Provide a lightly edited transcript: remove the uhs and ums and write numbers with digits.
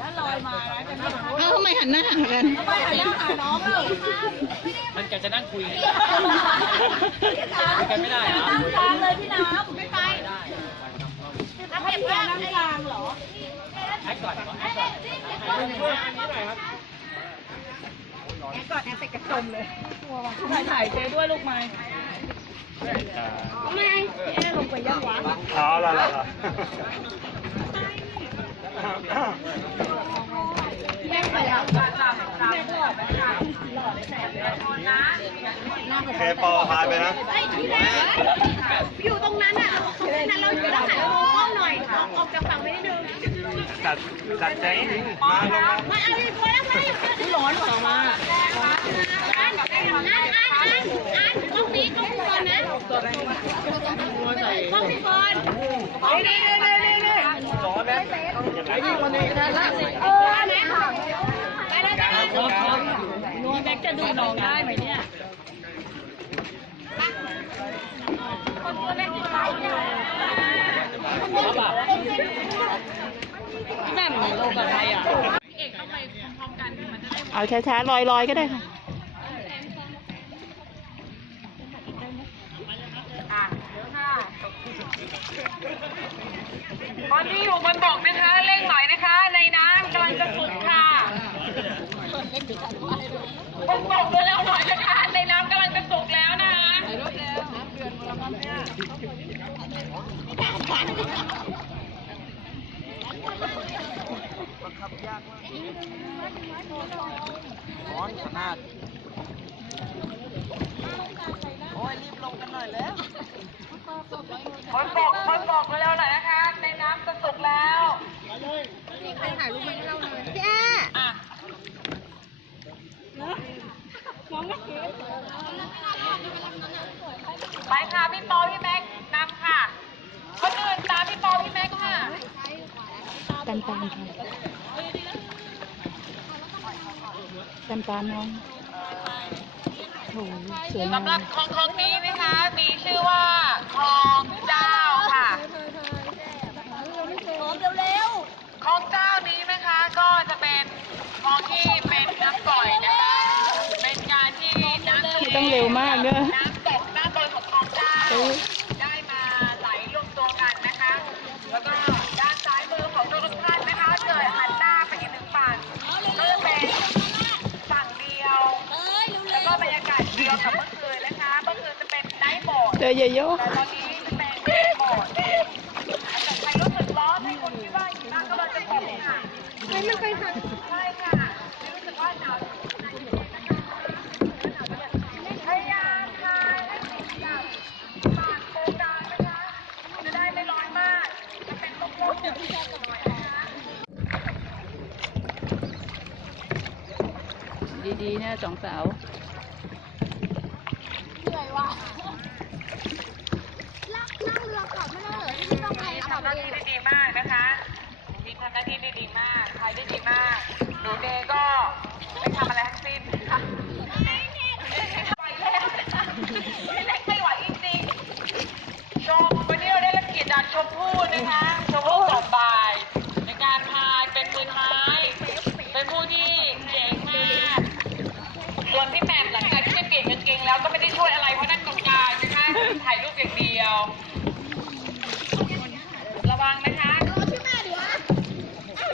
ถ้าลอยมานะจะนั่ง เอ้าทำไมหันหน้าหากัน ทำไมหันหน้าหาน้องเลย มันจะนั่งคุยกันไม่ได้เหรอ นั่งกลางเลยพี่น้ำไม่ไปถ้าเก็บผ้านั่งกลางเหรอ แอคก่อนแอคก่อนถ่ายเจ๊ด้วยลูกไม้ อ๋อละละเคปอหายไปนะอยู่ตรงนั้นอ่ะนั้นเราอยู่ด้านหลังเรามองกล้องหน่อยออกจากฝั่งไปนิดนึงจัดแจ้งมาลงมามาเอาอีกคนแล้วมาที่ร้อนกว่ามาอ่านกล้องนี้กล้องก่อนนะกล้องพี่ก่อนนี่ร้อนนะไอ้นี่คนนี้นะละไปเลยไปเลยนัวแม็กจะดูน้องได้ไหมเนี่ยแม่เหมือนโลกอะไรอ่ะเอาช้าๆลอยๆก็ได้ค่ะ คนที่อยู่บนบกนะคะเร่งหน่อยนะคะ ในน้ำกำลังจะสุดค่ะบนบกเร็วๆหน่อยนะคะ ในน้ำกำลังจะสุกแล้วนะคะร้อนขนาดโอ้ยรีบลงกันหน่อยแล้วบนบกเร็วๆหน่อยนะคะ ในน้ำจะสุกแล้วพี่แอร์ไปค่ะพี่ปอพี่แม็กนำค่ะคนอื่นตามพี่ปอพี่แม็กค่ะ ตามค่ะตามน้องโอ้สวยมาก สำหรับคลองนี้นะคะมีชื่อว่าคลองเจ้าค่ะคลองเจ้านี้นะคะก็จะเป็นคลองที่เป็นน้ำปล่อยนะคะเป็นการที่น้ำทะเล ต้องเร็วมากเนอะ น้ำตกด้านบนของคลองเจ้าได้มาไหลรวมตัวกันนะคะแล้วก็ด้านซ้ายมือของทุกท่านนะคะเกิดหันหน้าไปอีกหนึ่งฝั่งก็จะเป็นฝั่งเดียวแล้วก็บรรยากาศเดียวกับเมื่อคืนนะคะเมื่อคืนจะเป็นไนท์โบสถ์ เจอเยอะ แต่ตอนนี้จะเป็นเดย์โหมดแต่ใครรู้สึกร้อนให้คนที่บ้านอยู่บ้านก็เราจะบอกค่ะไม่เคยทำใช่ค่ะรู้สึกว่าหนาวพยายามทานให้ติดกับปากโครงการนะคะจะได้ไม่ร้อนมากจะเป็นโล่งๆอย่างที่ชอบกันหน่อยนะคะ ๆดีๆนะสองสาว นั่งเรือก่อนไม่ได้เหรอที่ต้องไปขับ ทำหน้า เอ ที่ ง ได้ดีมากนะคะมีทำหน้าที่ได้ดีมากใครได้ดีมากหนูเดย์ก็ไม่ทำอะไรทั้งสิ้นค่ะไหวแล้วพี่เล็กไม่ไหวจริงๆชมวันนี้เราได้รับเกียรติจากชมพู่นะคะชมพู่ก่อนบ่ายในการพายเป็นมือท้ายเป็นผู้ที่เก่งมากส่วนพี่แหม่มหลังจากที่ไปเปลี่ยนกางเกงแล้วก็ไม่ได้ช่วยอะไรเพราะนั่งตรงกลางนะคะถ่ายรูปอย่างเดียว